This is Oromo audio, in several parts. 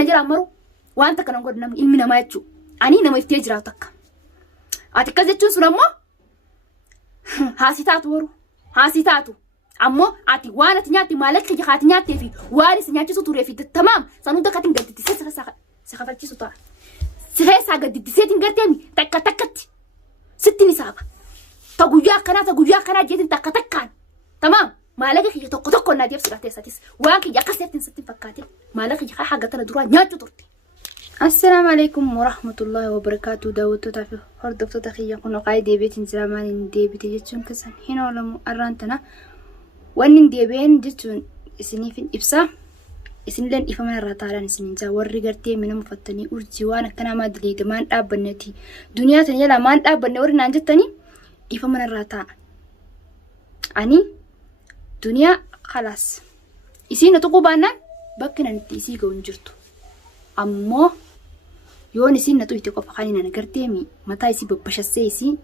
na jala maru wanta kana godhu namni ilmi namaa jechuudha. Ani nama iftee jiraatu akka. Ati akkas jechuun sun ammoo haasitaatu waru haasitaatu. Ammoo ati waan ati nyaatti maallaqa kee haati nyaattee fi waan isin nyaachisu turee fi tamaam sanuu dakkatiin gaddittisee si kafalchiisu ta'a. Si keessaa gaddittiseetiin garteemi takka takkatti sitti ni saaba. Ta guyyaa akkanaa jeetiin takka takkaan tamaam maallaqa kee tokko naa deebsu dhateessatis waan kiyya akkasitti sitti fakkaate maallaqa kee haga tana duraa nyaachuu turte. السلام عليكم ورحمة الله وبركاته. داوتو تافي هردوكتو تخيا كنو قايدي بيتين زرامان دي بيتي جتشون كسان هنا ولا مو أرانتنا وانين دي بين جتشون اسني في إبسا اسن لن إفا من الرطالان اسنين جا ورقرتي من مفتني أرجي وانا كنا ما دليد مان أبنتي دنيا تنيلا مان أبني ورنا جتني إفا من الرطال أني دنيا خلاص اسين نتوقو بانا بكنا نتيسي قون جرتو أمو يوني سين نتوي تقف خانينا نكرتيمي متى يسي ببشسيسي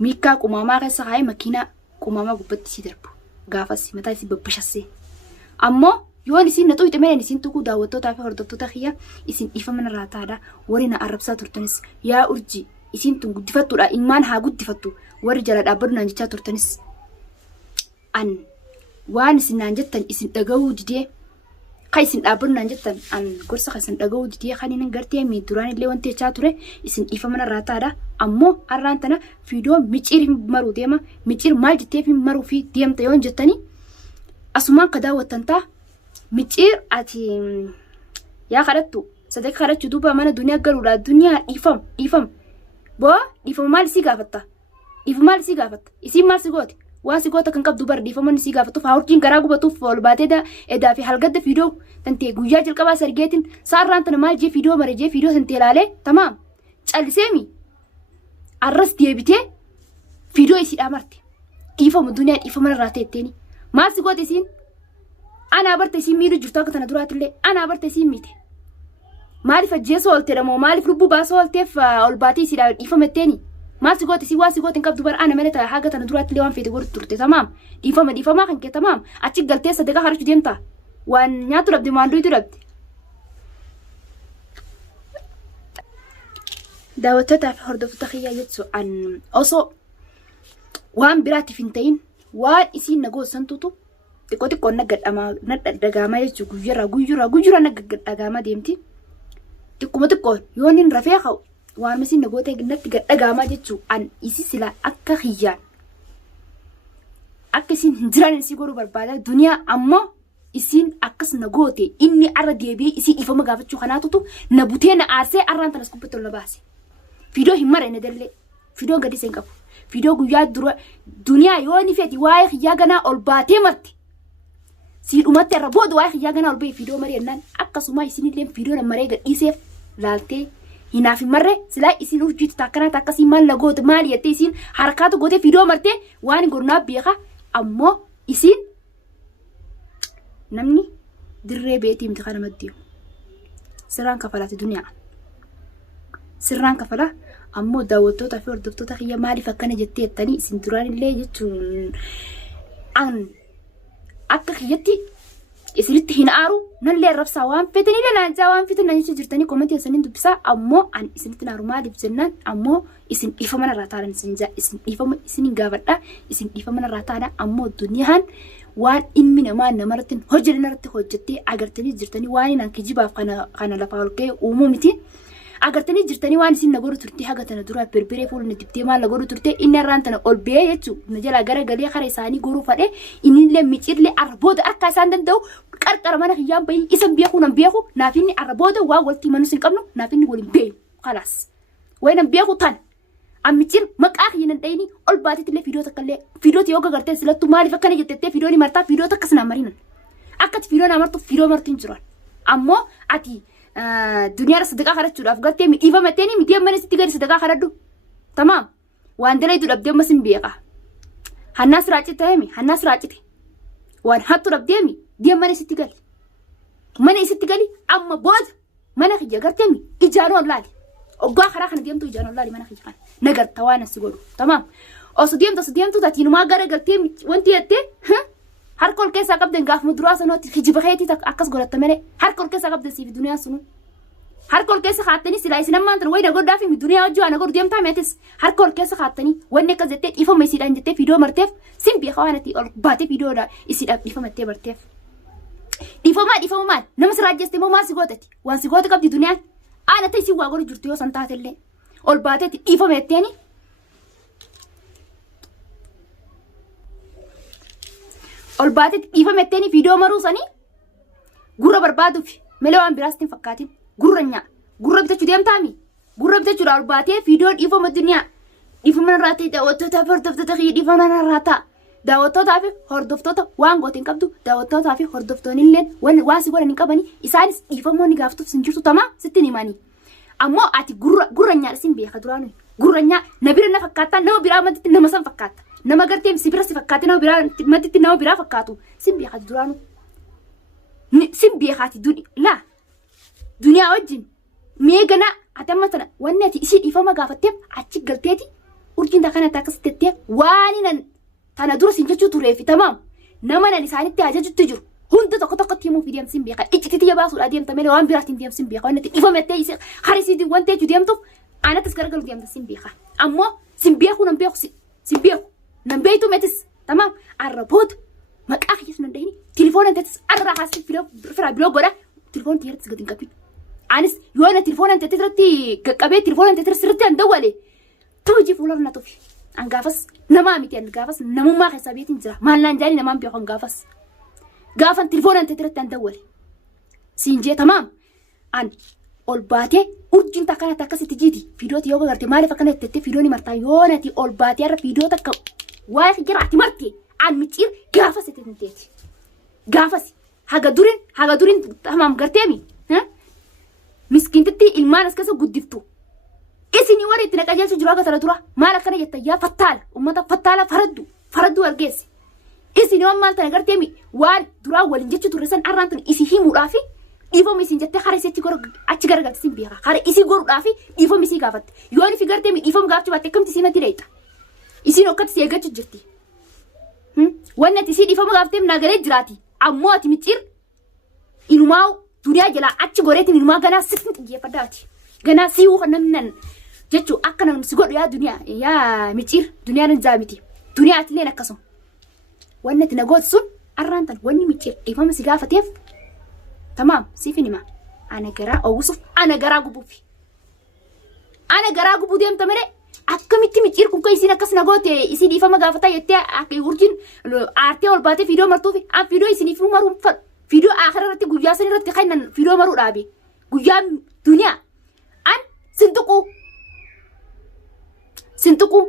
ميكا كوماما غير سغاي مكينة كوماما ببتسي دربو غافسي متى يسي ببشسي أمو يوني سين نتوي تمين سين تقو داوتو تافي هردوتو تخيا يسين إفا من الراتادا ورينا أربسا ترتنس يا أرجي يسين تنقو دفتو لا إيمان هاقو دفتو ورجال الأبرنا نجتا ترتنس أن وان سين نانجتن يسين تقو دي قيسن أبرنا جدا عن قرصة قيسن أجود دي خلينا نقرتي مي دوران اللي وانتي شاتورة إسن إفا من الراتارة أمو أرانتنا فيديو ميجير مرو ديما ميجير مال جتي في مرو في ديم تيون جتني أسمان كدا وتنتا ميجير أتي يا خرجتو صدق خرجت دوبا من الدنيا قالوا لا الدنيا إفهم بو إفهم مال سيجافتا إفهم مال سيجافت إسم مال سيجوت واسي قوتا كان قبضو بردي فمن سيغا فتو فاورجين غراغو بتو فول باتيدا ادا في حلقه فيديو تنتي غويا جلقبا سرجيتين ساران تن مال جي فيديو مرجي فيديو تنتي لالي تمام صلسيمي الرس ديبيتي فيديو يسي امرتي كيف الدنيا كيف من راتيتني ما سي قوتي سين انا برتي سين ميرو جفتاك تن درات لي انا برتي سين ميتي مالي فجيسو الترمو مالي فربو باسو التف الباتي سي دا يفهمتني ما سيقول تسيوا سيقول تنكب دبر أنا ملتا حاجة تندرات ليوان في تقول ترتي تمام ديفا ما كان كي تمام أتشيك قلتي صدقة خرج ديمتا وان ياترب دي ماندو يدرب داوتتا في هردو فتخيا يتسو عن أصو وان براتي فينتين وان إسين نقو سنتوتو تقول نقد أما نقد دقاما يتسو قجرا نقد دقاما ديمتي تقول يونين رفيقه waan masiin nagoota eegnatti gadhagaamaa jechuun an isi sila akka hiyyaan akka isin hin jiran si godhuu barbaada duniyaa ammoo isin akkas nagoote inni arra deebi'ee isi ifama gaafachuu kanaatutu na butee na aarsee arraan tanas kubbatti ol baase fiidoo hin maree na dallee fiidoo gadi seen qabu fiidoo guyyaa dura duniyaa yoo ni feeti waa'ee hiyyaa ganaa ol baatee marti siidhumatti irra booda waa'ee hiyyaa ganaa ol ba'e fiidoo maree naan akkasuma isinillee fiidoo na maree gadhiiseef laaltee هنا في مرة سلا يصير وجود تاكنا تاكسي مال لجود مال يتيسين حركات جودة فيديو مرتة وان قرنا بيخا أمو يصير نمني دري بيتي متخانة مديو سران كفلات الدنيا سران كفلا أمو داوتو تفور دكتو تخيا مالي فكنا جتي التاني سندران اللي جتون عن أكخيتي يصير هنا أرو نللي الرب سوام فتني لنا جوام فتنا نيجي جرتني كومنت يسنين دبسا أمو عن يسنين تنارو مالي بجنان أمو يسن إفهمنا الراتانا نسنجا يسن إفهم يسنين قابلنا يسن إفهمنا الراتانا أمو الدنيا وان إن من ما نمرتن هجر نرت هجتي أجرتني جرتني واني نكجيبا خنا لفاولكي ومومتي أجرتني جرتني واني سن نقول ترتي حاجة تندورا بربري فول ندبتي ما نقول ترتي إن رانتنا أولبيه يجوا نجلا جرا جلي خريساني جورو فده إن اللي ميتير لي أربود أكاسان دو كار mana hiyaan bayi isan beeku nan beeku naafinni arabooda waa walti manusin qabnu naafinni walin beeyu خلاص waynan beeku tan amicir maqaa hinan dhayni ol baatiti le video takkalle video ti yoga garte silatu maali fakkana jettete video ni marta video takkasna marinan akkat video na martu video martin jiran ammo ati dunya sadaqa kharachuudhaaf gartee mi dhiifa mateni mi deem mana sitti gadi sadaqa kharadu tamam waan dalay du dhabdee masin beeqa hannas raacite hemi hannas raacite waan hattu dhabdee mi deem mana sitti gali amma bood mana khija gartee mi ijaano laali oggaa khara kana deemtu ijaano laali mana khija kana nagar tawana sigodu tamam o su deemtu tatiinu ma gara gartee wanti yatte harka ol keessaa qabdan gaaf muduraa sanooti hijiba keetii akkas godhatta malee harka ol keessaa qabdan siif duniyaa sunu harka ol keessa kaattanii silaa isin ammaan tan wayna godhaa fi duniyaa hojii ana godhu deemtaa meetis harka ol keessa kaattanii wanni akkas jettee dhiifama isiidhaan jettee fiidiyoo marteef sin beekaa waan ati ol baatee fiidiyoodhaan isiidhaaf dhiifamattee barteef. Dhiifama maal nama siraa ajjeeste moo maal si gootati waan si goote qabdi duniyaan aana ta'e isin waa godhu jirtu yoo san taatellee ol baateetti dhiifama jetteeni. Ol baateetti dhiifama jetteeni fiidiyoo maruu sanii gurra barbaaduuf malee waan biraas hin fakkaatin. Gurra bitachuu deemtaami gurra bitachuudha ol baatee fiidiyoo dhiifama duniyaa dhiifama irraa ta'e daawwattootaaf hordoftoota kiyya dhiifama irraa ta'a daawwattootaa fi hordoftoota waan goote hin qabdu daawwattootaa fi hordoftoonni illee waan si godhan hin qabani isaanis dhiifamoo ni gaaftuuf sin jirtu tamaa sitti hin himanii ammoo ati gurranyaa sin beeka duraanu gurranyaa na bira na fakkaata nama biraa matitti nama san fakkaata nama gartee si bira si fakkaate nama biraa matitti nama biraa fakkaatu sin beeka duraanu sin beekaati laa. Duniyaa wajjin meegana atamma sana wanni ati isii dhiifama gaafatteef achi galteeti urjiin kana takkas tettee waan tana dura sin jechuu tureefi tamaam nama nan isaanitti ajajutti jiru hunda tokkotti himuuf deemsin beeka iccititti yabaasuudha deemta malee waan biraatiin deemsin beeka wanni ati dhiifamettee isii harisiitiin wanti jechuu deemtuuf aanattis garagalu deemta sin beeka ammoo sin beeku nan beeku nan beeytu meetis tamaam arraboota maqaa kiyyas nan dahini tilifoona teetis arraa haasii firaa biloo godha tilifoon tiyyarattis gadi hin qabin. Anis yoo na telefoona teetti irratti qaqqabee telefoona teetti irratti an dawwale tuuji fuular na tufi an gaafas namaa miti an gaafas namummaa keessaa beetiin jira maallaan jaanii namaan beeku an gaafan telefoona teetti irratti an dawwale siin jee tamaam an ol baatee urjiin takka natti akkasitti jiiti fiidooti yoo garte maaliif akkana jettee fiidooni martaa yoo nati ol baatee irra fiidoo takka waa'ee jira ati martee an miciir gaafas itti hinteeti gaafas haga durin tamaam garteemi. Miskintitti ilmaan as keessa guddiftu. Isinii warri itti naqajeelchu jiru akka tana dura maal akkana jetta yaa fattaala uummata fattaala faraddu argeesse. Isinii waan maal tana garteemi waan duraa waliin jechu turre san arraan tun isii himuudhaa fi dhiifama isin jettee hara isii achi garagalti sin beeka. Hara isii goruudhaa fi dhiifama isii gaafatte. Yoo inni fi garteemi dhiifama gaafachuu baatte akkamti isii natti dheeyta. Isiin okkatti si eeggachuu jirti. Wanni ati isii dhiifama gaafteef naagalee jiraati. Ammoo ati micciir inumaa'u. Duniyaa jalaa achi goreetiin ilmaa ganaa sifni xiyyeeffadhaati. Ganaa si'uu kan namni jechuun akka namni si godhu yaa duniyaa yaa miciir duniyaan hin jaamiti. Duniyaati illee akkasuma. Wanni ati nagooti sun arraan tan wanni miciir dhiifama si gaafateef tamaam siif hima. Ana garaa oowwisuuf ana garaa gubuufi. Ana garaa gubuu deemta malee akkamitti miciir kun isiin akkas nagoote isii dhiifama gaafataa jettee akka urjiin aartee ol baatee fiidiyoo martuufi an fiidiyoo isiniif maruun fadhu. Fiidiyoo akhira irratti guyyaa san irratti kan fiidiyoo maruu dhaabe guyyaa duniyaa an sintuqu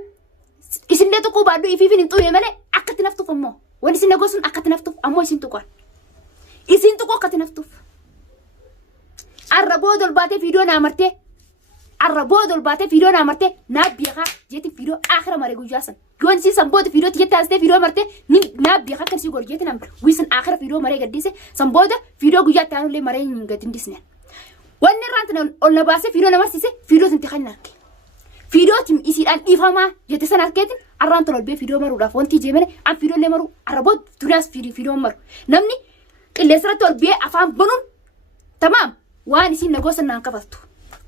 isinlee tuquu baaduu ifiifin hin xume malee akkatti naftuuf ammoo wanni isin nagosun akkatti naftuuf ammoo isin tuqu akkatti naftuuf arraboo dolbaatee fiidiyoo naa martee naa beekaa jeetiin fiidiyoo akhira mare guyyaa san yoon si samboota fiidiyoo tiyyatti haasitee fiidiyoo martee ni naa beekaa kan si godhu jeetiin amri wiisan akhira fiidiyoo maree gaddise samboota fiidiyoo guyyaatti aanullee maree hin gaddindisne wanni irraan ol na baasee fiidiyoo namarsiise fiidiyoo tinti kan arge fiidiyoo tim isiidhaan dhiifamaa jette san argeetiin arraan tol olbee fiidiyoo maruudhaaf wanti jeemene an fiidiyoo illee maruu arraboo duniyaas fiidiyoo maru namni qilleensarratti olbee afaan banuun tamaam waan isiin nagoosan naan kafaltu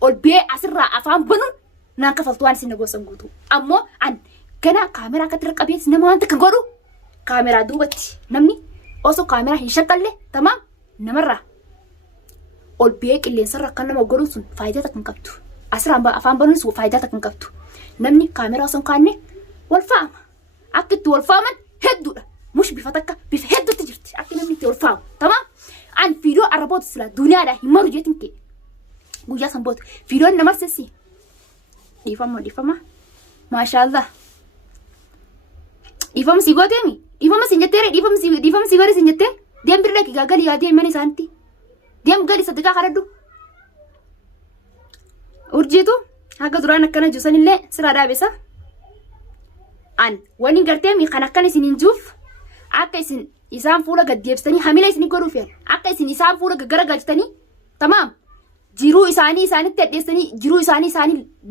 olbee asirraa afaan banuun naan kafaltu waan isin nagoosan guutuu ammoo an gana kaameraa akkatti raqqabees nama wanta kan godhu kaameraa duubatti namni osoo kaameraa hin shaqqalle tamaam namarraa olbee qilleensarra akka nama godhu sun faayidaa takka hin qabdu asirraan afaan banuunis faayidaa takka hin qabdu namni kaameraa osoo hin kaanne wal faama akka itti wal faaman hedduudha mush bifa takka bifa hedduutti jirti akka namni itti wal faamu tamaam an fiidiyoo arraboota silaa duniyaadhaa hin maru jeetiin kee guyyaa sanboota fiidiyoon namarsessi dhiifama maashaallah dhiifama si gooteemi dhiifama si jetteere dhiifama si godhe si jettee deem birra ki gagali yaa deem mana isaanitti deem gali sadaqaa kadhadhu urjiitu haga duraan akkana juusanillee siraa dhaabesa an wani garteemi kan akkana isin hin juuf akka isin isaan fuula gaddeebsanii hamila isin godhuuf akka isin isaan fuula garagalchitanii tamaam jiruu isaanitti addeessanii jiruu isaanii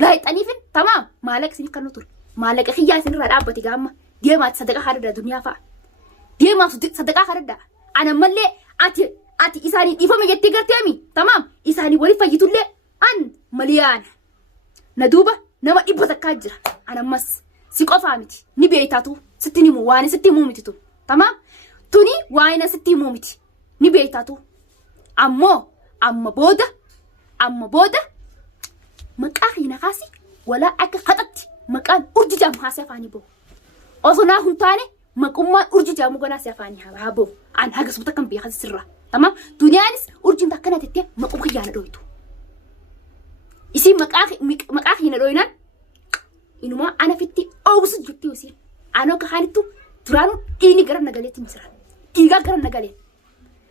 laayixaniifin tamaam maallaqa isin kan ture maallaqa kiyyaa isin irraa dhaabbate gaamma deemaati sadaqa haadha duniyaa fa'a deemaa sadaqaa kadhadha ana mallee ati isaanii dhiifama jettee garteemi tamaam isaanii wali fayyitullee an maliyaan na duuba nama dhibba takkaa jira ana mas si qofaa miti ni beeytaatu sitti himu waan sitti himuu miti tu tamaam tuni waayina sitti himuu miti ni beeytaatu ammoo amma booda maqaa hina kaasi wala akka kadhatti maqaan urjijam haasee afaanii boo osonaa huntaane maqummaan urjijamu gana si afaanii haa boo an haga suuta kan beekan sirra tamam duniyaanis urjin takkana tettee maqum kiyyaana dhoytu isi maqaa hina dhoynan inuma ana fitti oobsu jirti usi ano ka hanittu duraanu dhiini gara nagaleetti misira dhiigaa gara nagaleen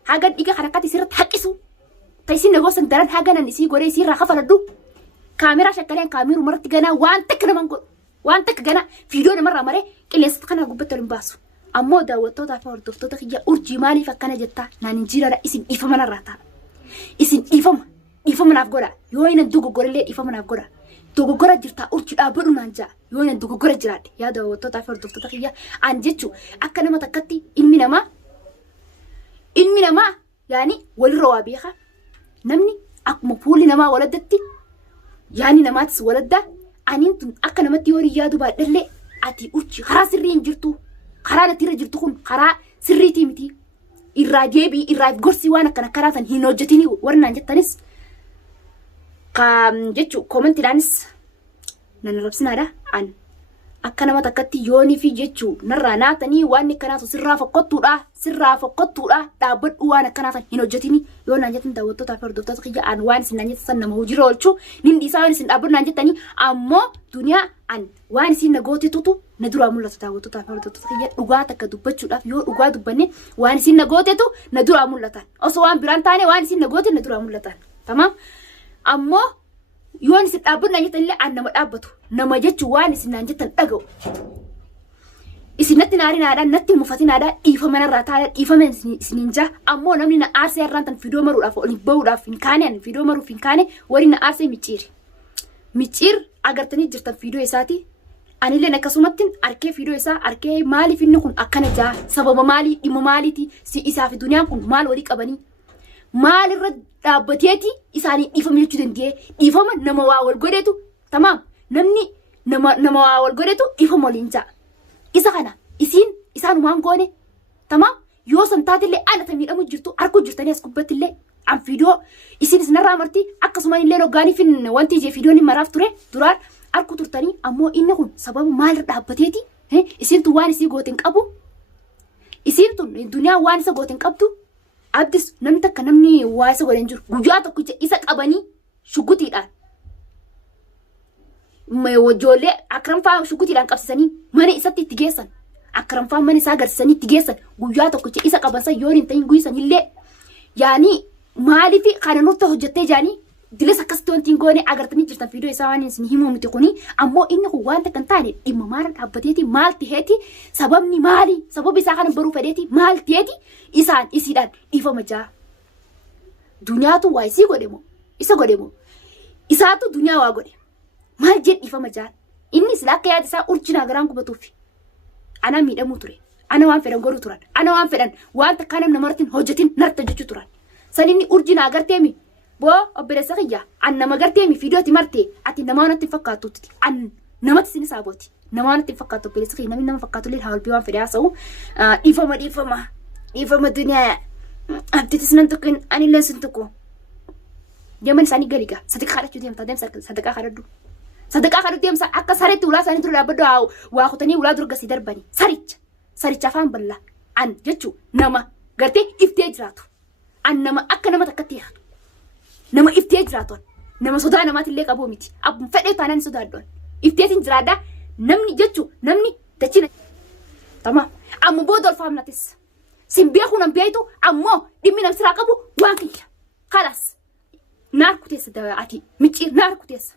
haga dhiiga harakati sirratti haqqisu taysin nagosan daran haga nan isi gore isi raxa faladhu kaamera shakkaleen kaamiru marti gana waan takka naman go waan takka gana video namarraa mare qilleensatti kana gubbatti waliin baasu ammoo daawwattootaa fi hordoftoota kiyya urjii maaliif akkana jettaa naan injiirara isin dhiifama narraa ta'a isin dhiifama naaf godha yoo inni dogoggorallee dhiifama naaf godha dogoggora jirtaa urjii dhaabbadhu naan ja'a yoo inni dogoggora jiraadhe yaa daawwattootaa fi hordoftoota kiyya aan jechuu akka nama takkatti ilmi namaa yaani walirra waa beeka namni akkuma fuulli namaa waladdatti yaani namaatis waladdaa aniin tun akka namatti yoo yaadu baadhallee ati urjii karaa sirrii hin jirtu karaa natti irra jirtu kun karaa sirriitii miti irraa deebii irraa gorsi waan akkana karaa san hin hojjetini warnaan jettanis jechuu koomentiidhaanis nan rabsinaadha an akka nama takkatti yoonii fi jechuu narraa naatanii waan akkanaatu sirraa fokkottuudha dhaabbadhu waan akkanaasan hin hojjetini yoo naan jettan daawwattootaa fi hordoftoota kiyya an waan isin naan jettan nama hojii oolchuu nin dhiisaa waan isin dhaabbadhu naan jettanii ammoo duniyaa an waan isin na gootetutu na duraa mul'atu daawwattootaa fi hordoftoota kiyya dhugaa takka dubbachuudhaaf yoo dhugaa dubbanne waan isin na gootetu na duraa mul'atan osoo waan biraan taane waan isin na goote na duraa mul'atan tamaam ammoo yoon isin dhaabbadhu naan jettanillee an nama dhaabbatu nama jechuu waan isin naan jettan dhaga'u isin natti naarinaadhaan natti mufatinaadhaan dhiifama narraa taa'ee dhiifama isiniin jaa ammoo namni na aarsee har'aan tan fidoo maruudhaaf oliin bahuudhaaf hin kaane an fidoo maruuf hin kaane waliin na aarsee micciir agartanii jirtan fidoo isaati anillee akkasumatti arkee fidoo isaa arkee maaliif inni kun akkana jaa sababa maalii dhimma maaliiti si isaa fi duniyaan kun maal walii qabanii maalirra dhaabbateeti isaanii dhiifama jechuu danda'ee dhiifama nama waa wal godheetu tamaam namni nama waa wal godheetu dhiifama waliin jaa isa kana isaan waan goone tamaam yoo san taatillee ana miidhamu jirtu arkuu jirtanii as gubbattillee an fidoo isin isinarraa marti akkasuma illee hoggaaniif wanti ijee fiidoon maraaf ture duraan arkuu turtanii ammoo inni kun sababa maalirra dhaabbateeti isintu waan isii gootin qabu isintu duniyaa waan isa gootin qabdu abdis namni takka namni waa isa godhan jiru guyyaa tokko isa qabanii shugutiidhaan ijoollee akranfaa shugutiidhaan qabsisanii mana isatti itti geessan akranfaa mana isaa agarsiisanii itti geessan guyyaa tokko isa qabansan yoon hin ta'in guyyisan illee yaanii maaliif kana nurta hojjettee jaanii diles akkasitti wanti hin goone agartanii jirtan fidoo isaa waan isin himuu miti kuni ammoo inni kun waan takka hin taane dhimma maal dhaabbateeti maal ta'eeti sababni maali sababa isaa kana baruu fedheeti maal ta'eeti isiidhaan dhiifama jaa duniyaatu waa isii godhe moo isa godhe moo isaatu duniyaa waa godhe maal jedh dhiifama jaa inni sila akka yaada isaa urjinaa garaan gubatuuf ana miidhamuu ture ana waan fedhan godhuu turan ana waan fedhan waan takkaa namni namarratti hojjetin narta jechuu turan san inni urjinaa agarteemi boo obboleessa kiyya an nama garteemi fiidooti marte ati nama natti fakkaatutti an namatti sin saabooti nama natti fakkaatu obboleessa kiyya namni nama fakkaatu illee hawalbii waan fedhe haasa'u dhiifama duniyaa abdiitis nan tokko ani illee sin tokko deeman isaanii galiga sadaqaa kadhachuu deemta deemsa sadaqaa kadhachuu deemsa akka sareetti ulaa isaanii dura dhaabbadhu waa kutanii ulaa dura gasii darbanii saricha afaan bal'aa an jechuu nama gartee iftee jiraatu an nama akka nama takkatti yaadu nama iftee jiraatan nama sodaa namaatillee qabuu miti abbun fedhee taanaan sodaaddoon ifteetiin jiraadhaa namni jechuu namni dachina tamaam amma booda olfaamnatis sin beekuu nan beeytu ammoo dhimmi namsiraa qabu waan kiyya kalas naar kuteessa ati micciir naar kuteessa